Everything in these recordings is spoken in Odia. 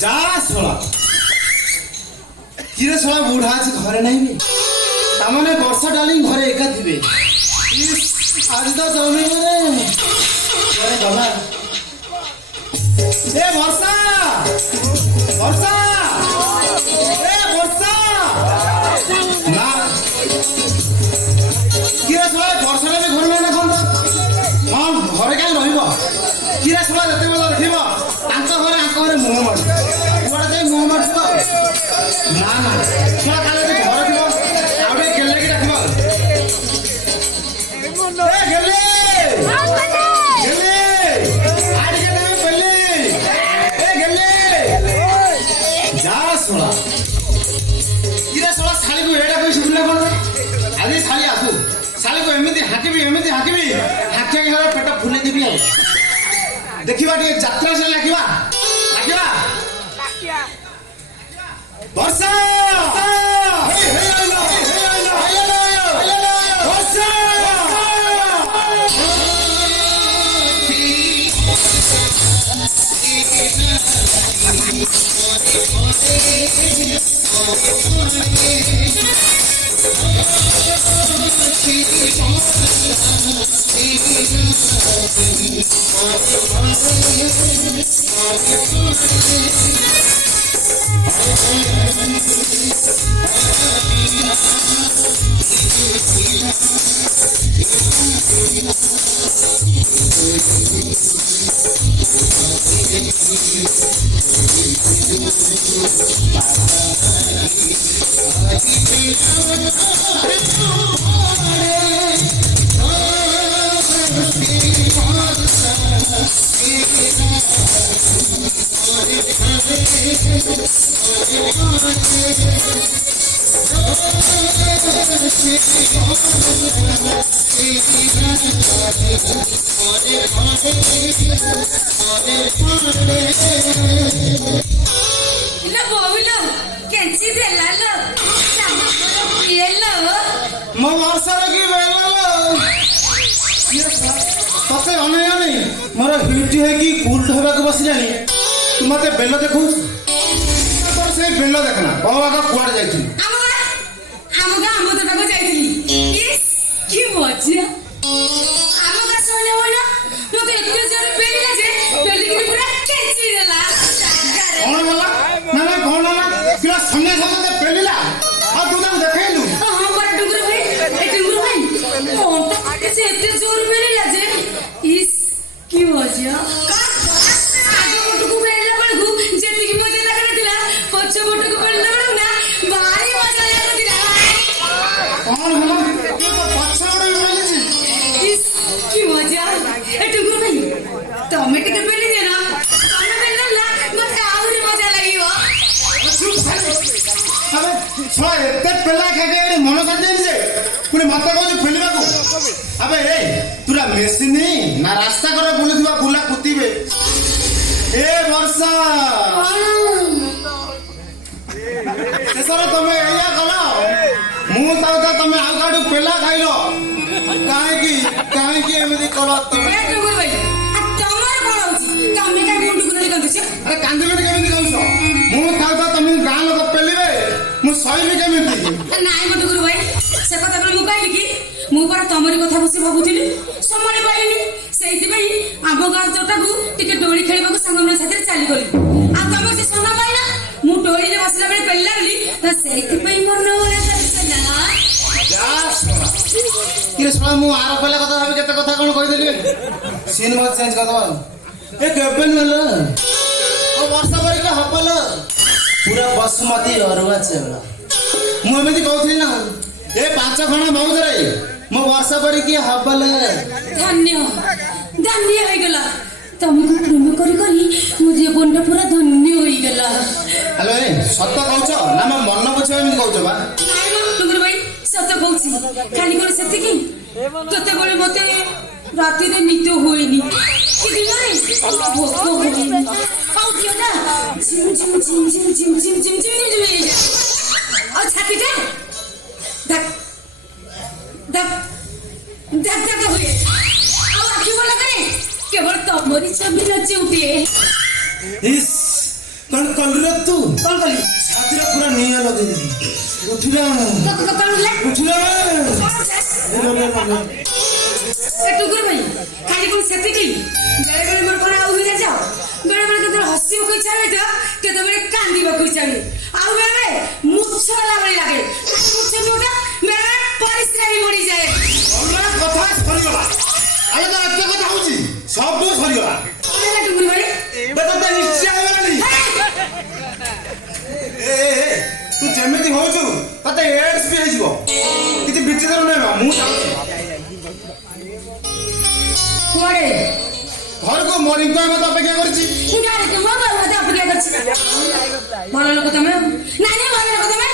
जा सोला किरे सोला बुढ़ा आज घरे नहीं बे तामने वर्षा डालिंग घरे एका थिबे आज तो जमी रे अरे बाबा ए वर्षा वर्षा ए वर्षा ना किरे सोला वर्षा रे घर में ना कोन हम घरे काई रहिबो किरे सोला जते बेला देखिबो आंका घरे मुंह मार कुआडे जाई मुंह मार तो ना ना सोला काले घरे थिबो आबे गेले कि रखबो ए गेले गेले आज के टाइम पहले ए गेले जा सोला किरे सोला साली को एडा कोई सुनले कोन आदि साली आसु साली को एमिति हाकिबी हाकिया के घर पेट फुले दिबी आ देखिबा टे यात्रा से लागिबा लागिबा वर्षा हे आइलो वर्षा मो वर्षा की बेला तते अनय नहीं मोर हिट है कि कूल ढबा को बस जानी तू मते बेलो देखू पर से बेलो देखना बाबा का कुआड़ जाइथि आमगा आम तो को जाइथि इस की मजा आमगा सोने होना मते एते जोर बेलिला जे बेली की पूरा केची देला कौन बोला ना कौन ना किला संगे संगे बेलिला आ तू ना देखैलु हां पर डुगुर भाई ए डुगुर भाई कौन तो से एते जोर बेलिला जे इस की मजा आगे मोटको बेलिला बळगु जेति की मजा लागला पछ मोटको बेलिला बळगु ना भारी मजा लागला कौन होला ये तो पछाड़े बेलिछि इस की मजा ए डुगुर भाई तमे टिके बेलि देना तमे बेलला मते आउरी मजा लागियो अबे छो एते पेला खाके मन साथे जे पुनी मते को फेलिबा को अबे ए तुरा मेसिन ना रास्ता करे बुलुथिबा बुला कुतीबे ए वर्षा तेसरा तमे एया कला मु ताउता तमे आउ काडू पेला खाइलो काहे की एमिति कला तमे ए डुगुर भाई तमर कोन होची तमे का गुंडू गुंडू कंदछि अरे कांदिले केमिति कहउछो मु ताउता तमे गां लोक पेलिबे मु सहिबे केमिति नाइ मो डुगुर भाई से कथा पर मु कहली कि मु पर तमरी कथा बसी भाबुथिली समरे पाइलिनी सेइति भाई आबो गां जोटागु टिके डोली खेलिबाकू संगमन साथे चाली गली आ तमे से सोना पाइना मु डोली ले बसला बेले पेल्ला गली त सेइति भाई मोर न होले सना जा किरे सोना मु आरो पेला कथा भाबी केते कथा कोन कहि देली सीन मत चेंज कर दवा ए केबन वाला ओ वर्षा भरी के हपल पूरा बासमती अरुआ चेला मु एमिति कहथि ना ए पांच खणा बहुत रे मो वर्षा भरी के हपल धन्य धन्य होई गेला तमको प्रेम करी करी मो जीवन पूरा धन्य होई गेला हेलो ए सत्य कहछ ना म मन बुझे एमिति कहछ बा नाइ मो डुगुर भाई सत्य कहछि खाली कर सेति की तते बोले मते राती रे नित्य होइनी कि दिनरे भोक होइनी आउ दियो ना झिम झिम झिम झिम झिम झिम झिम झिम झिम आ छाती जा देख धक धक धक हुए ଆଉ ଆଖି ଭଲ କରେ କେବଳ ତମରି ଛବି ନାଚି ଉଠେ। ଇସ୍ କଣ କଲୁ ରେ ତୁ? କଣ କଲି? ଛାତିରେ ପୁରା ନିଆଁ ଲଗେଇ ଦେଲି। ଉଠିଲା କଣ ହେଲା? ଉଠିଲା ଟୁକୁର ଭାଇ ଖାଲି କଣ ସେତିକି? ବେଳେ ବେଳେ ମୋର କଣ ଆଉ ହୁଏ ଯାଅ ବେଳେ ବେଳେ କେତେବେଳେ ହସିବାକୁ ଇଚ୍ଛା ହୁଏ ତ କେତେବେଳେ କାନ୍ଦିବାକୁ ଇଚ୍ଛା ହୁଏ ଆଉ ବେଳେ ବେଳେ ମୁଛ ହେଲା ଭଳି ଲାଗେ ମୁଛ ନୁହଁ ବେଳେ ବେଳେ ପରିସ୍ରା ବି ମରିଯାଏ। ଅଲଗା କଥା ସରିଗଲା। ଆରେ ତ ଏତେ କଥା ହଉଛି ସବୁ ସରିଗଲା। କଣ ହେଲା ଟୁକୁର ଭାଇ? ତତେ ନିଶ୍ଚୟ ହେଇଗଲାଣି। ତୁ ଯେମିତି ହଉଛୁ ତତେ ଏଡ୍ସ ବି ହେଇଯିବ। କିଛି ବିଚିତ୍ର ନୁହେଁ ମୁଁ ଯାଉଛି କୁଆଡେ? ଘରକୁ ମୋ ରିଙ୍କୁ ମତେ ଅପେକ୍ଷା କରିଛି। ଗାଡ଼ିକୁ ମୋ ଘର ମତେ ଅପେକ୍ଷା କରିଛି। ଭଲ ଲୋକ ତମେ ନାଇଁ ନାଇଁ ଭଲ ଲୋକ ତମେ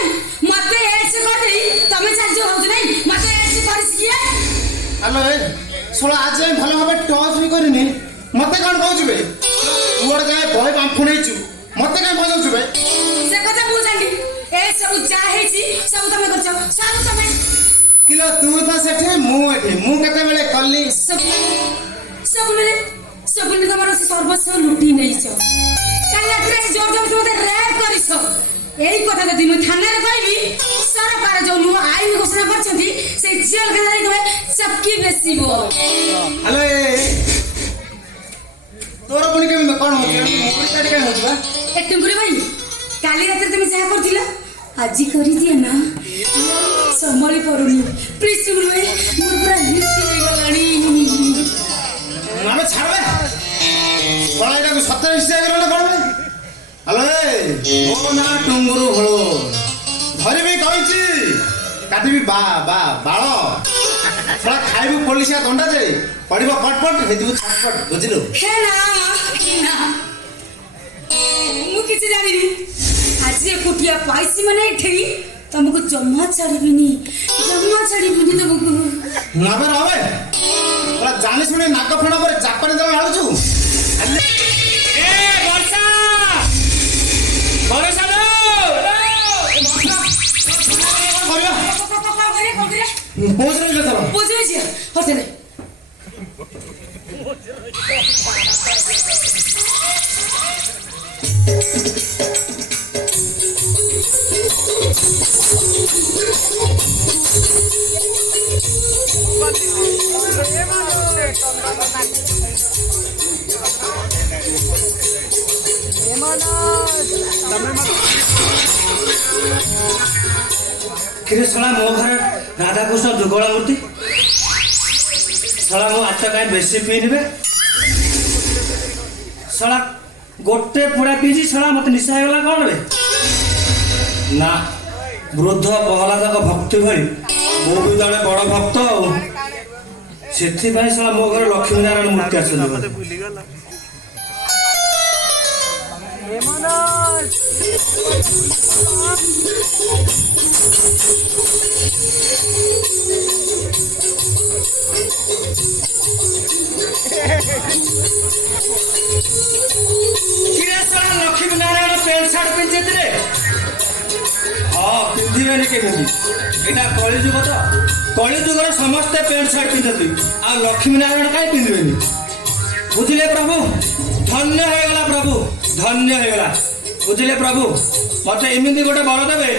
ମତେ ଏଡ୍ସ କରିଦେଇ ତମେ ଚାଲିଛ ହଉଛି ନାଇଁ ମତେ ଏଡ୍ସ କରିଛି କିଏ? ଆଲୋ ଏ ଶୋଳ ଆଜି ଯାଏଁ ଭଲ ଭାବେ ଟଚ୍ ବି କରିନି ମତେ କଣ କହୁଛୁ ବେ? କୁଆଡେ ଯାଏ ବହେ ବାମ୍ଫୁ ନେଇଛୁ ମତେ କାଇଁ ଭଜାଉଛୁ ବେ? ସେ କଥା ମୁଁ ଜାଣିଲି ଏ ସବୁ ଯାହା ହେଇଛି ସବୁ ତମେ କରିଛ ସବୁ ତମେ କିଲୋ ତୁ ତ ସେଠି ମୁଁ ଏଠି ମୁଁ କେତେବେଳେ କଲି? ସବୁବେଳେ ତମର ସେ ସର୍ବସ୍ୱ ଲୁଟି ନେଇଛ କାଲି ରାତିରେ ଜୋର ଜବରଦସ୍ତି ମତେ ରେପ୍ କରିଛ। ଏଇ କଥା ଯଦି ମୁଁ ଥାନାରେ କହିବି ସରକାର ଯୋଉ ନୂଆ ଆଇନ ଘୋଷଣା କରିଛନ୍ତି ସେଇ ଜେଲଖାନାରେ ତମେ ଚପକି ବେସିବ। ଆଲୋ ଏ ତୋର ପୁଣି କେମିତି କଣ ହଉଛି? କାହିଁ ହଉଛି ବା? ଏ ଟୁଙ୍ଗୁରି ଭାଇ କାଲି ରାତିରେ ତମେ ଯାହା କରିଥିଲ ଆଜି କରିଦିଏ ନା ସମ୍ଭାଳି ପାରୁନି ପ୍ଲିଜ ଟୁଙ୍ଗୁରି ଭାଇ ମୋର ପୁରା ହିଟ୍ ହେଇଗଲାଣି। ଆମେ ଛାଡ କଣ ଏଇଟାକୁ ସତରେ ନିଶ୍ଚୟ ହେଇଗଲା କଣ ବେ? ଆଲୋ ଏ ମୋ ନାଁ ଟୁଙ୍ଗୁରୁ ଭୋଳ ଧରିବି କହିଛି କାଟିବି ବାଳ ଶଳା ଖାଇବୁ ପୋଲିସିଆ ଦଣ୍ଡା ଯେ ପଡିବ ପଟପଟ ହେଇଯିବୁ ଛଟପଟ ବୁଝିଲୁ? ହେ ନା ମୁଁ କିଛି ଜାଣିନି ଆଜି ଏକୁଟିଆ ପାଇଛି ମାନେ ଏଠି ତମକୁ ଜମା ଛାଡ଼ିବିନି ତମକୁ। ନବେ ରବେ ପୁରା ଜାଣି ଶୁଣି ନାକ ଫେଣ ପରେ ଜାପାନି ଦଳ ହାଳୁଛୁ। किरे शला मो घर राधाकृष्ण दुर्गला मूर्ति शला मो आत कहीं बेसी पीनबे शला गोटे पुड़ा पीजी शला मत निशा हो गला कौन बे ना वृद्ध प्रहलाद भक्ति भरी मो भी जड़े बड़ भक्त से शला मो घर लक्ष्मी नारायण मूर्ति आस लक्ष्मी नारायण पेंट सार्ट पिंधे हाँ पिंधे केमी यहाँ कलिजुग तो कलिजुग समस्ते पेंट सार्ट पिंधती आ लक्ष्मी नारायण कहीं पिंधे बुझे प्रभु धन्य होगा प्रभु धन्य होगा बुझे प्रभु मत एमती गोटे बर देवे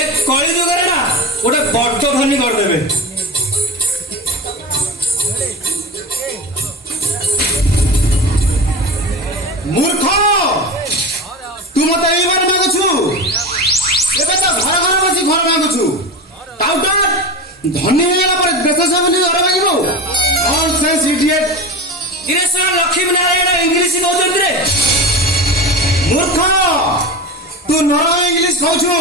एक कलिजुग ना गोटे बड़ धनी करदे मूर्ख तू मत मांगुछु एबे तो घर घर बसी घर मांगुछु टाउटर धनी होगला पर देश सब घर मांगबो nonsense idiot Gireshwar Lakshmi Narayan English कहते रे मूर्ख तू नर इंग्लिश कहछु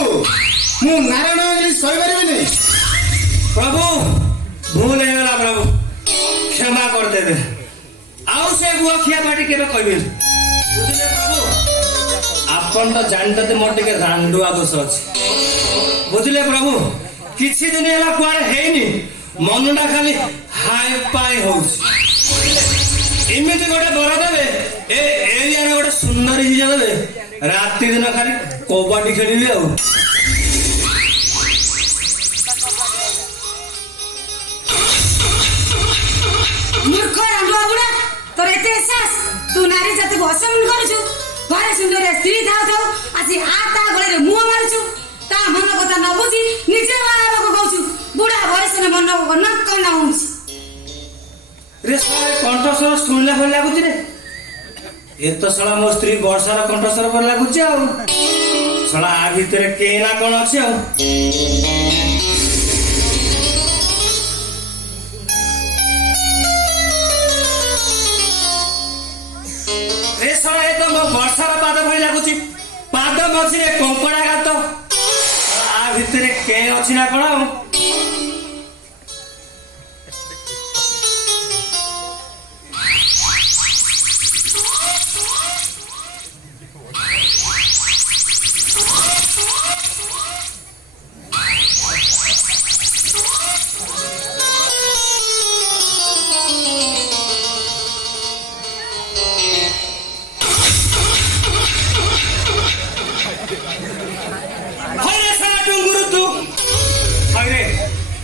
मु नारायण इंग्लिश कहि परिबिनी प्रभु भूल होगा प्रभु क्षमा कर देवे आउ से गुआ खिया पाटी केबे कहबे बुझले प्रभु आपन तो जानते मोर टिके रांडुआ दोष अछि बुझले प्रभु किछि दिन होला कुआर हेनी मनटा खाली हाय पाय होउछ एमिति गोटे बर देवे ए एरिया रे गोटे सुंदर हिजा देवे राति दिन खाली कबड्डी खेलिबी କେତେ ସାହସ ତୁ ନାରୀ ଜାତିକୁ ଅସମ୍ମାନ କରୁଛୁ ଘରେ ସୁନ୍ଦର ସ୍ତ୍ରୀ ଥାଉ ଥାଉ ଆସି ତା ଘରେ ମୁହଁ ମାରୁଛୁ ତା ମନ କଥା ନ ବୁଝି ନିଜେ ବାହାବାକୁ କହୁଛୁ ବୁଢା ବୟସରେ ମନ ନକ ନାଉଛି ରେ ଶଳା କଣ୍ଠସ୍ୱର ଶୁଣିଲା ଭଳି ଲାଗୁଛି ରେ ଏ ତ ଶଳା ମୋ ସ୍ତ୍ରୀ ବର୍ଷାର କଣ୍ଠସ୍ୱର ଭଳି ଲାଗୁଛି ଆଉ ଶଳା ଆ ଭିତରେ କେହି ନା କଣ ଅଛି ଆଉ ରେ ଶଳା ଏ ତ ମୋ ବର୍ଷାର ପାଦ ଭଳି ଲାଗୁଛି ପାଦ ମଝିରେ କଙ୍କଡା ଗାତ ଆ ଭିତରେ କେହି ଅଛି ନା କଣ ଆଉ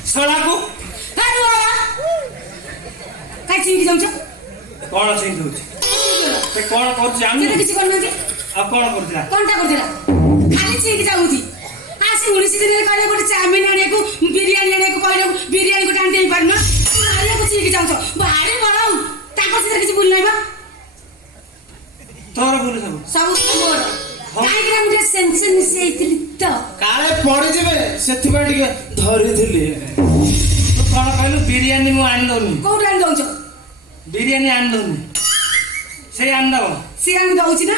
ଶଳାକୁ କାଇଁ ଚିଙ୍କି ଯାଉଛ କଣ ଚିନ୍ତା ହଉଛି ସେ କଣ କରୁଛି ଆମେ କିଛି କରୁନାହାନ୍ତି ଆଉ କଣ କରୁଥିଲା କଣଟା କରୁଥିଲା ଖାଲି ଚିଙ୍କି ଯାଉଛି ଆସି 19 ଦିନରେ କହିଲେ ଗୋଟେ ଚାଉମିନ ଆଣିବାକୁ ବିରିୟାନୀ ଆଣିବାକୁ କହିଲେ ବିରିୟାନୀ ଗୋଟେ ଆଣି ଦେଇ ପାରୁନ ମାରିବାକୁ ଚିଙ୍କି ଯାଉଛ ଭାରି ବଳ ଆଉ ତାଙ୍କ ସହିତ କିଛି ଭୁଲ ନାହିଁ ବା ତୋର ଭୁଲ ସବୁ ମୋର କାହିଁକି ନା ମୁଁ ଟିକେ ସେନ୍ସନ୍ ମିଶେଇଥିଲି ତ କାଳେ ପଡିଯିବେ ସେଥିପାଇଁ ଟିକେ ଧରିଥିଲି ତୁ କଣ କହିଲୁ ବିରିୟାନୀ ମୁଁ ଆଣି ଦଉନି କୋଉଠି ଆଣି ଦଉଛ ବିରିୟାନୀ ଆଣି ଦଉନି ସେଇ ଆଣି ଦବ ସିଏ ଆଣି ଦଉଛି ନା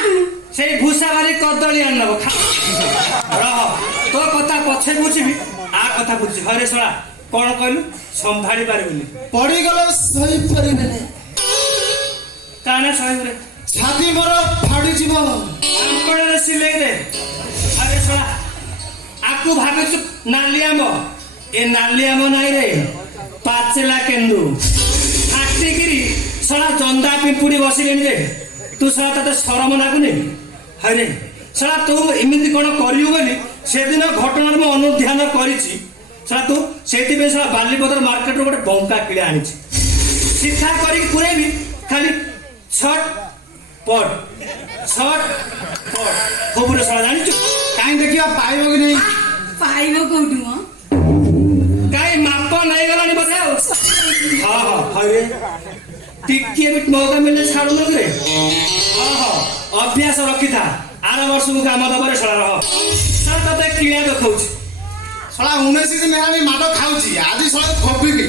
ସେଇ ଭୂଷା ବାରି କଦଳୀ ଆଣି ଦବ ରହ ତୋ କଥା ପଛେ ବୁଝିବି ଆ କଥା ବୁଝି ହରେ ଶଳା କଣ କହିଲୁ ସମ୍ଭାଳି ପାରିବୁନି ପଡିଗଲେ ଶୋଇପାରିବେ କାଣା ଶୋଇବରେ ଛାତି ମୋର ଫାଡିଯିବ ଆଙ୍କଡ଼ରେ ସିଲେଇ ଦେ ଆରେ ଶଳା ଆକୁ ଭାବିଛୁ ନାଲି ଆମ୍ବ ଏ ନାଲି ଆମ୍ବ ନାଇଁ ରେ ପାଚେଲା କେନ୍ଦୁ ଆଟିକିରି ଶଳା ଚନ୍ଦା ପିମ୍ପୁଡି ବସିଲେଣି ଯେ ତୁ ଶଳା ତତେ ଶରମ ଲାଗୁନି ହଇରେ ଶଳା ତୁ ଏମିତି କଣ କରିବୁ ବୋଲି ସେଦିନ ଘଟଣାରେ ମୁଁ ଅନୁଧ୍ୟାନ କରିଛି ଶଳା ତୁ ସେଇଥିପାଇଁ ଶଳା ବାଲିପଦର ମାର୍କେଟରୁ ଗୋଟେ ବଙ୍କା କିଳା ଆଣିଛି ସିଧା କରିକି ପୁରେଇବି ଖାଲି ଛଟ୍ ପଟ ସଟ୍ ପଟ ଖବର ଶଳା ଜାଣିଛୁ କାହିଁ ଦେଖିବା ପାଇବ କି ନାହିଁ ପାଇବ କୋଉଠି ମ କାହିଁ ମାପ ନେଇଗଲାଣି ବୋଧେ ଆଉ ହଁ ହଇରେ ଟିକିଏ ବି ମୌକା ମିଳିଲେ ଛାଡୁନ କିରେ ଅଭ୍ୟାସ ରଖିଥା ଆର ବର୍ଷକୁ କାମ ଦବରେ ଶଳା ରହ ଶଳା ତତେ କିଳିଆ ଦେଖଉଛି ଶଳା 19 ଦିନ ହେଲାଣି ମାଡ ଖାଉଛି ଆଜି ଶଳା ଖୋବିକି